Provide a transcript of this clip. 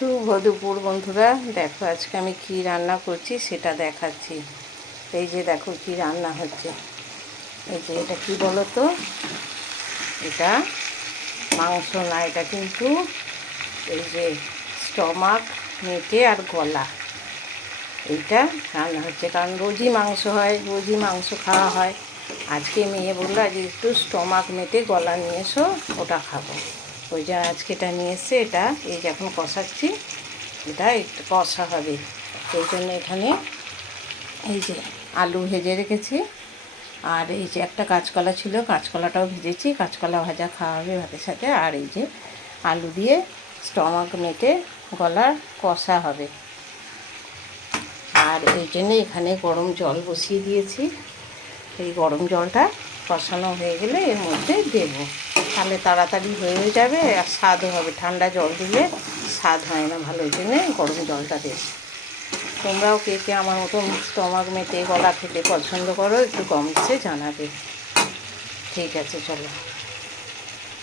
শুভ দুপুর বন্ধুরা, দেখো আজকে আমি কি রান্না করছি সেটা দেখাচ্ছি। এই যে দেখো কি রান্না হচ্ছে। এই যে এটা কি বলো তো, এটা মাংস না, এটা কিন্তু এই যে স্টমাক, মেটে আর গলা, এইটা রান্না হচ্ছে। কারণ রোজই মাংস হয়, রোজই মাংস খাওয়া হয়। আজকে মেয়ে বললো আজ একটু স্টমাক, মেটে গলা নিয়ে এসো, ওটা খাবো। ওই যে আজকে এটা নিয়ে এসে, এটা এই যে এখন কষাচ্ছি, এটা একটু কষা হবে। সেই জন্য এখানে এই যে আলু ভেজে রেখেছি, আর এই যে একটা কাঁচকলা ছিল, কাঁচকলাটাও ভেজেছি। কাঁচকলা ভাজা খাওয়া হবে ভাতের সাথে। আর এই যে আলু দিয়ে স্টমাক, মেটে গলার কষা হবে। আর এই জন্যে এখানে গরম জল বসিয়ে দিয়েছি। এই গরম জলটা কষানো হয়ে গেলে এর মধ্যে দেব, তাহলে তাড়াতাড়ি হয়ে যাবে আর স্বাদও হবে। ঠান্ডা জল দিলে স্বাদ হয় না ভালো, ওই জন্যে গরম জলটা দেব। তোমরাও কে কে আমার মতন স্টমাক, মেটে গলা খেতে পছন্দ করো, একটু কমেন্টসে জানাবে। ঠিক আছে, চলো।